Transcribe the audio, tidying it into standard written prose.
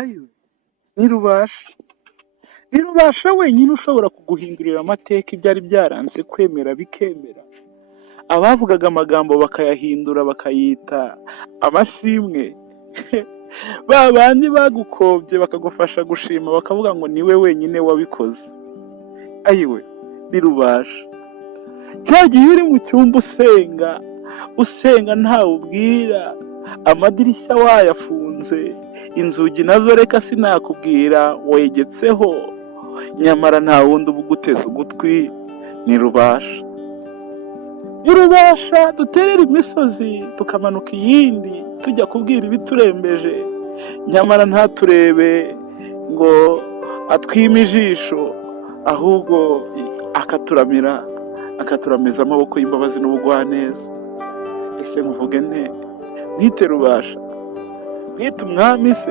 ayiwe ntirubasha wenyine ushobora kuguhindurira amateka ibyari byaranze kwemera bikemera. Abavugaga amagambo bakayahindura bakayita amashimwe ba bandi bagukobye bakagufasha gushima bakavuga ngo niwe wenyine wabikoze. ayiwe ntirubasha. cya gihe uri mu cyumba usenga ntawe ubwira, amadirishya wayafunze, inzugi nazo reka sinakubwira wegetseho, nyamara nta wundi uba uguteze ugutwi. ntirubasha duterera imisozi tukamanuka iyindi tujya kubwira ibiturembeje, nyamara ntaturebe ngo atwime ijisho, ahubwo akaturamiza amaboko y'imbabazi n'ubugwaneza. ese nkuvuge nte? mwite rubasha, mwite umwami se?